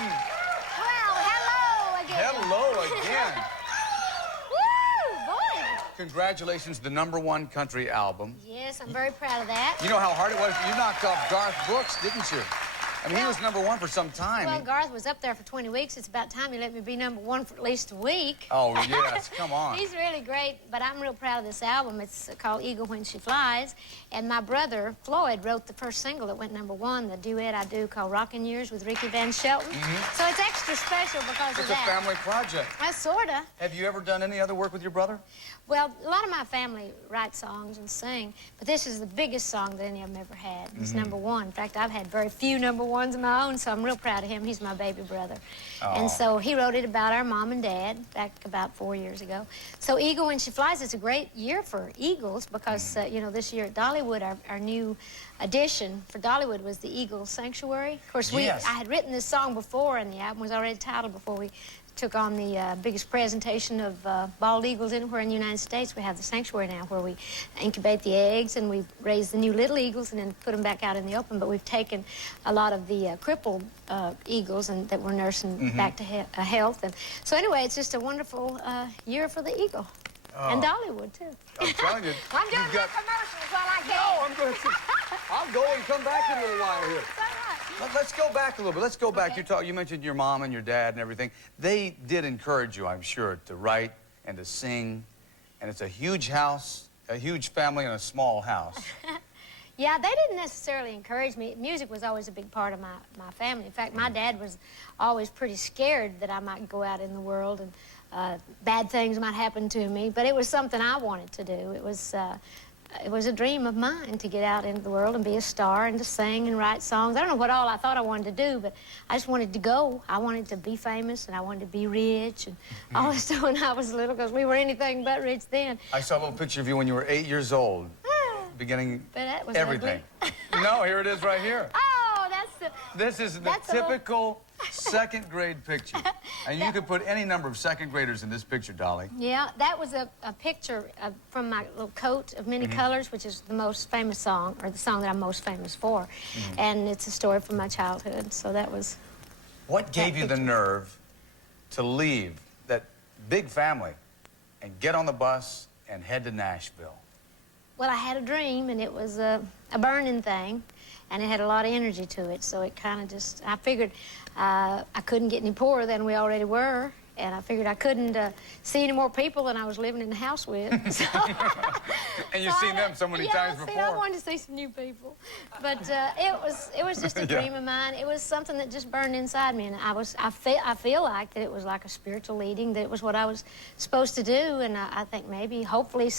Parton. Well, hello again. Hello again. Woo, boy. Congratulations, the #1 country album. Yes, I'm very proud of that. You know how hard it was? You knocked off Garth Brooks, didn't you? I mean, he was #1 for some time. Well, Garth was up there for 20 weeks. It's about time you let me be #1 for at least a week. Oh, yes, come on. He's really great, but I'm real proud of this album. It's called Eagle When She Flies, and my brother, Floyd, wrote the first single that went #1, the duet I do called Rockin' Years with Ricky Van Shelton. So it's extra special because of that. It's a family project. Sorta. Have you ever done any other work with your brother? Well, a lot of my family write songs and sing, but this is the biggest song that any of them ever had. It's #1. In fact, I've had very few #1s of my own, so I'm real proud of him. He's my baby brother. Oh. And so he wrote it about our mom and dad back about 4 years ago. So Eagle When She Flies, it's a great year for Eagles because, you know, this year at Dollywood, our new addition for Dollywood was the Eagle Sanctuary. Of course, I had written this song before, and the album was already titled before we took on the biggest presentation of bald eagles anywhere in the United States. We have the sanctuary now where we incubate the eggs and we raise the new little eagles and then put them back out in the open. But we've taken a lot of the crippled eagles and that we're nursing back to health. And so anyway, it's just a wonderful year for the eagle. And Dollywood, too. I'm telling you. I'm doing my commercials while I can. No, I'm going to... I'll go and come back in a little while here. Let's go back a little bit. Let's go back. Okay. You mentioned your mom and your dad and everything. They did encourage you, I'm sure, to write and to sing. And it's a huge house, a huge family, and a small house. Yeah, they didn't necessarily encourage me. Music was always a big part of my family. In fact, my dad was always pretty scared that I might go out in the world and bad things might happen to me. But it was something I wanted to do. It was a dream of mine to get out into the world and be a star and to sing and write songs. I don't know what all I thought I wanted to do, but I just wanted to go. I wanted to be famous, and I wanted to be rich, and all this stuff when I was little, because we were anything but rich then. I saw a little picture of you when you were 8 years old, beginning But that was everything. No, here it is right here. Oh, that's the... This is the typical second grade picture. And you could put any number of second graders in this picture, Dolly. Yeah, that was a picture from my little coat of many colors, which is the most famous song, or the song that I'm most famous for. And it's a story from my childhood, so that was... What gave you the nerve to leave that big family and get on the bus and head to Nashville? Well, I had a dream, and it was a burning thing, and it had a lot of energy to it, so it kind of just... I figured I couldn't get any poorer than we already were, and I figured I couldn't see any more people than I was living in the house with. So, and you've seen them so many times before. I wanted to see some new people. But it was just a dream of mine. It was something that just burned inside me, and I feel like that it was like a spiritual leading, that it was what I was supposed to do, and I think maybe, hopefully,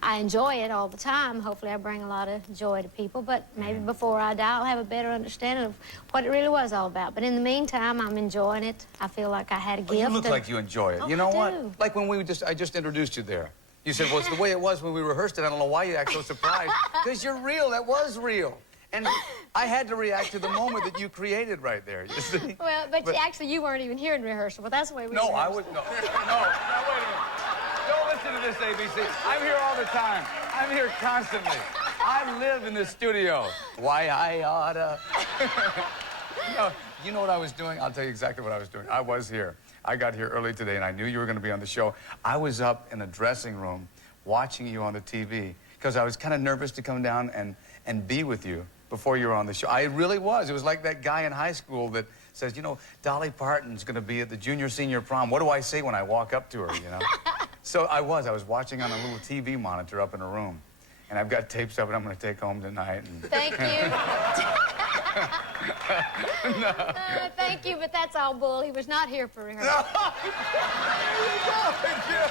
I enjoy it all the time. Hopefully, I bring a lot of joy to people, but maybe before I die, I'll have a better understanding of what it really was all about. But in the meantime, I'm enjoying it. I feel like I had a gift. You look like you enjoy it. Oh, you know I what? do. Like when I just introduced you there. You said, well, it's the way it was when we rehearsed it. I don't know why you act so surprised. Because you're real. That was real. And I had to react to the moment that you created right there, you see? Well, but actually, you weren't even here in rehearsal. But that's the way we No, rehearsed. I would... No, wait a minute. Don't listen to this, ABC. I'm here all the time. I'm here constantly. I live in the studio. Why I oughta... No, you know what I was doing? I'll tell you exactly what I was doing. I was here. I got here early today, and I knew you were going to be on the show. I was up in the dressing room watching you on the TV because I was kind of nervous to come down and be with you before you were on the show. I really was. It was like that guy in high school that says, you know, Dolly Parton's going to be at the junior-senior prom. What do I say when I walk up to her, you know? So I was watching on a little TV monitor up in a room. And I've got tapes of it I'm going to take home tonight. And... Thank you. No. Thank you, but that's all bull. He was not here for rehearsal. No. There you go. Thank you.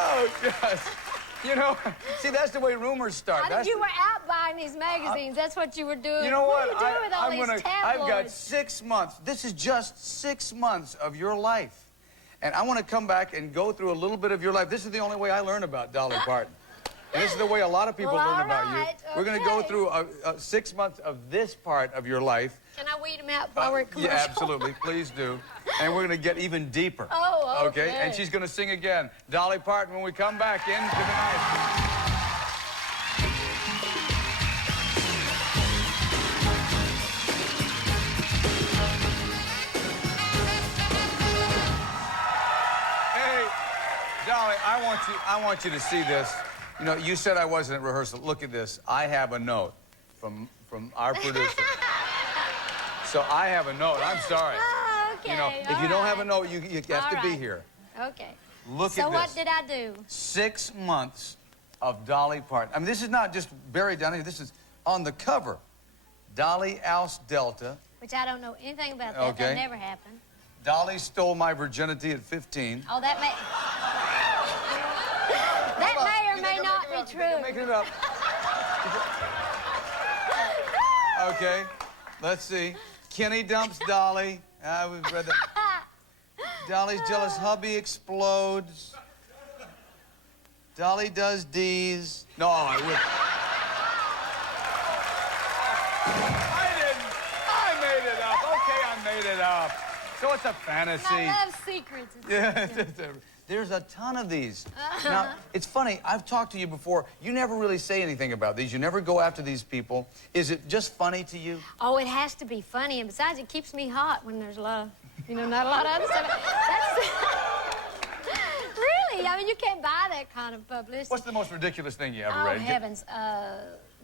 Oh, gosh. You know, see, that's the way rumors start. You were out buying these magazines. That's what you were doing. You know what? What are you doing with all these tabloids? I've got 6 months. This is just 6 months of your life. And I want to come back and go through a little bit of your life. This is the only way I learn about Dolly Parton. And this is the way a lot of people learn about you. We're going to go through 6 months of this part of your life. Can I weed them out before we're commercial? Yeah, absolutely. Please do. And we're going to get even deeper. Oh, okay. And she's going to sing again. Dolly Parton when we come back into the night. Hey, Dolly, I want you to see this. You know, you said I wasn't at rehearsal. Look at this. I have a note from our producer. So I have a note. I'm sorry. Oh, okay. You know, if you don't have a note, you have to be here. Okay. Look at this. So what did I do? 6 months of Dolly Parton. I mean, this is not just buried down here. This is on the cover. Dolly Alce Delta. Which I don't know anything about that. Okay. That never happened. Dolly stole my virginity at 15. Oh, that may... that may or may not be true. You're making it up. Okay. Let's see. Kenny dumps Dolly. We've read that. Dolly's jealous hubby explodes. Dolly does D's. No, I didn't. I made it up. Okay, I made it up. So it's a fantasy. I love secrets. Yeah, there's a ton of these. Now, it's funny, I've talked to you before. You never really say anything about these. You never go after these people. Is it just funny to you? Oh, it has to be funny. And besides, it keeps me hot when there's a lot of, you know, not a lot of other stuff. Really? I mean, you can't buy that kind of publicity. What's the most ridiculous thing you ever Oh, read? heavens.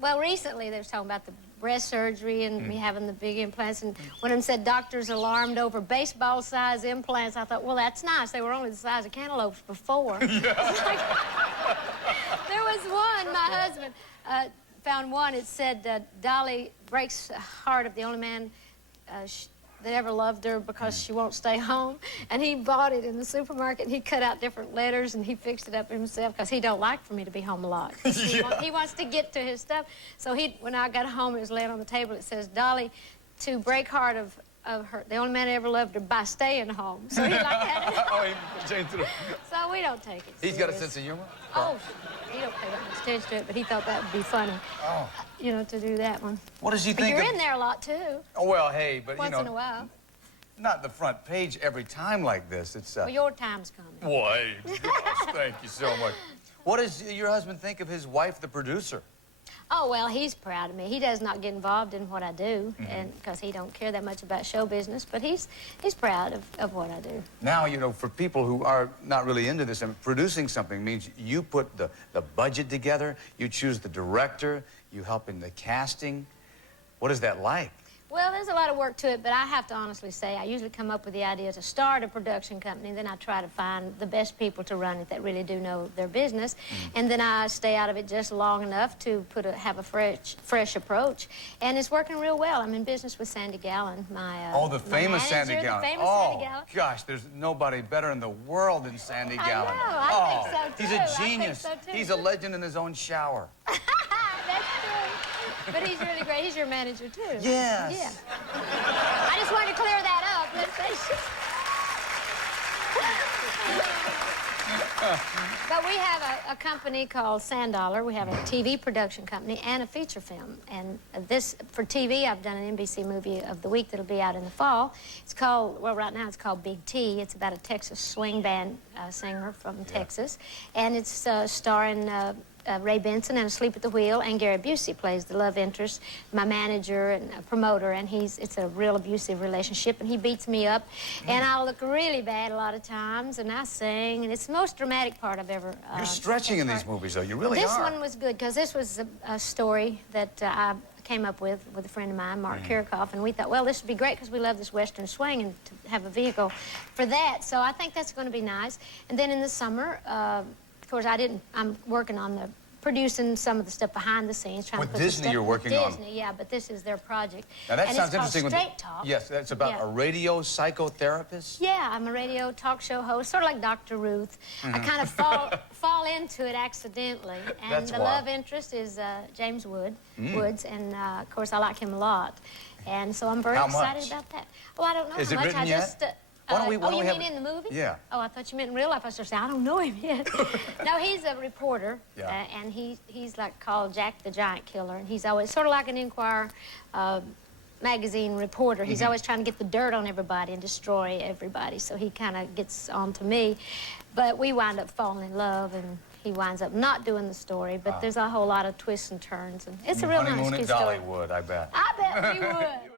Well, recently they was talking about the breast surgery and me having the big implants. And one of them said doctors alarmed over baseball-size implants. I thought, well, that's nice. They were only the size of cantaloupes before. Yeah. There was one, my husband found one. It said, Dolly breaks the heart of the only man that ever loved her because she won't stay home. And he bought it in the supermarket, and he cut out different letters, and he fixed it up himself because he don't like for me to be home a lot. He wants to get to his stuff. So when I got home, it was laying on the table. It says, Dolly, to break heart of her, the only man that ever loved her by staying home. So he like that. Oh, he changed it. So we don't take it He's serious. got a sense of humor? Oh, he don't pay that much attention to it, but he thought that would be funny. Oh. You know, to do that one. What does he But think you're of... in there a lot, too. Oh, well, hey, but Once you know... in a while. Not the front page every time like this. It's... Well, your time's coming. Why? Thank you so much. What does your husband think of his wife, the producer? Oh, well, he's proud of me. He does not get involved in what I do, and because he don't care that much about show business, but he's proud of what I do. Now, you know, for people who are not really into this, I mean, producing something means you put the budget together, you choose the director, you help in the casting. What is that like? Well, there's a lot of work to it, but I have to honestly say I usually come up with the idea to start a production company, then I try to find the best people to run it that really do know their business, and then I stay out of it just long enough to have a fresh approach, and it's working real well. I'm in business with Sandy Gallen, my the famous manager, Sandy Gallen. The famous Sandy Gallen. Gosh, there's nobody better in the world than Sandy Gallen. I know, I think so, too. He's a genius. I think so, too. He's a legend in his own shower. That's true. But he's really great. He's your manager, too. Yes. Yeah. I just wanted to clear that up. Let's face it. But we have a company called $100. We have a TV production company and a feature film. And this, for TV, I've done an NBC movie of the week that'll be out in the fall. It's called, well, right now it's called Big T. It's about a Texas swing band singer from Texas. And it's starring Ray Benson and Asleep at the Wheel, and Gary Busey plays the love interest, my manager and promoter, and it's a real abusive relationship, and he beats me up, and I look really bad a lot of times, and I sing, and it's the most dramatic part I've ever... You're stretching in these movies, though. You really are. This one was good, because this was a story that I came up with a friend of mine, Mark Kirchhoff, and we thought, well, this would be great because we love this Western swing and to have a vehicle for that, so I think that's going to be nice. And then in the summer, of course, I'm working on producing some of the stuff behind the scenes. Trying with to put Disney, you're working on. Disney, yeah, but this is their project. Now that and sounds it's interesting. Called Straight Talk. Yes, that's about a radio psychotherapist. Yeah, I'm a radio talk show host, sort of like Dr. Ruth. I kind of fall into it accidentally. And That's the love interest is James Woods, and of course I like him a lot. And so I'm very excited about that. Oh, I don't know is how it much. Written I yet? just. You mean in the movie? Yeah. Oh, I thought you meant in real life. I was just saying, I don't know him yet. No, he's a reporter, and he's like called Jack the Giant Killer, and he's always sort of like an Enquirer magazine reporter. He's always trying to get the dirt on everybody and destroy everybody, so he kind of gets on to me. But we wind up falling in love, and he winds up not doing the story, but there's a whole lot of twists and turns, and it's a real nice, honeymoon good at story. Dollywood, I bet. I bet we would.